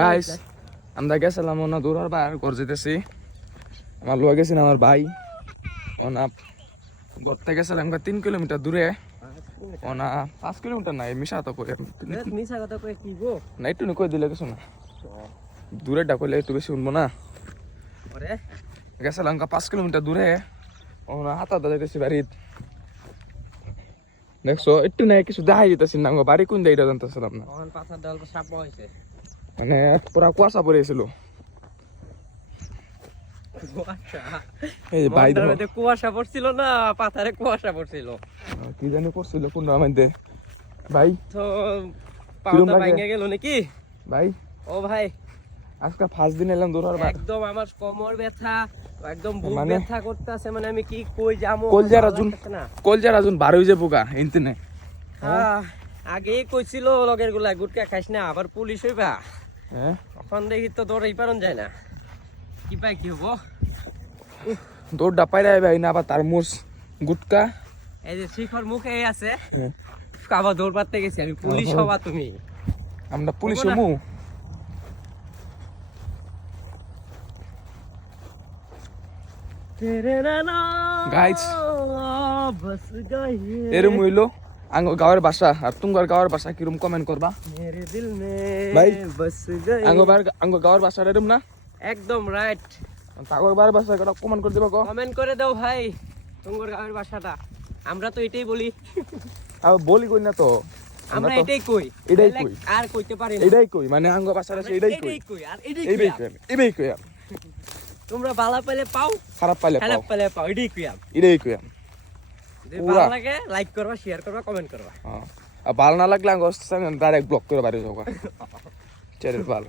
guys আমরা গেছিলাম না দূরার বাইরে ঘর যেতেছি আমার লোক গেছিল আমার ভাই ওনা ঘর থেকে গেছিলাম 3 কিলোমিটার দূরে ওনা 5 কিলোমিটার নাই মিশা তো কই মিশা কথা কই কি গো না একটু কই দিলে কিছু না দূরে ডাকলে একটু বেশি শুনবো না ওরে গেছিলাম 5 কিলোমিটার দূরে ওনা হাতা দাঁড়াইতেছি বাড়িত দেখছো একটু নাই কিছু দেখাই যেতেছি না বাড়ি কোন দিকে জানতেছিলাম না ওখান পাছার দেওয়াল তো সাপ হইছে মানে পুরা কুয়াশা পড়েছিল এই ভাই মধ্যে কুয়াশা পড়ছিল না পাথারে কুয়াশা পড়ছিল কি জানি পড়ছিল কোন মধ্যে ভাই তো পাউটা ভাঙে গেল নাকি ভাই ও ভাই আজকে ফার্স্ট দিন এলাম দূরার বাইরে একদম আমার কোমর ব্যথা একদম বুক ব্যথা করতেছে মানে আমি কি কই যামু কলজার আজুন 12 হয়ে যাবো গা ইনতেনে আগে কইছিল লগের গুলা গুটকা খাইস না আবার পুলিশ হইবা হ্যাঁ এখন দেখি তো দৌড়াই পারন যায় না কি পাই কি হবো দৌড়টা পাইরা ভাই না আবার তারমুজ গুটকা এই যে শিখর মুখে আছে আবার দৌড় পারতে গেছি আমি পুলিশ হবা তুমি আমরা পুলিশ হমু গাইস এরম হইলো আঙ্গ গাওয়ার ভাষা আর তোমার গাওয়ার ভাষা কিরম কমেন্ট করবা ভাই আঙ্গ গাওয়ার ভাষা এরম না একদম রাইট তাগর বার ভাষা কটা কমেন্ট করে দিবা কমেন্ট করে দাও ভাই তোমার গাওয়ার ভাষাটা আমরা তো এটাই বলি আর বলি কই না তো আমরা এটাই কই আর কইতে পারি না এটাই কই মানে আঙ্গ ভাষাটা এটাই কই আর এটাই কই তোমরা ভালো পাইলে পাও খারাপ পাইলে পাও এটাই কই যদি ভালো লাগে লাইক করবা শেয়ার করবা কমেন্ট করবা আর ভালো না লাগলে আঙ্গ ডাইরেক্ট ব্লক করে বাইরে যাও চ্যানেল ভালো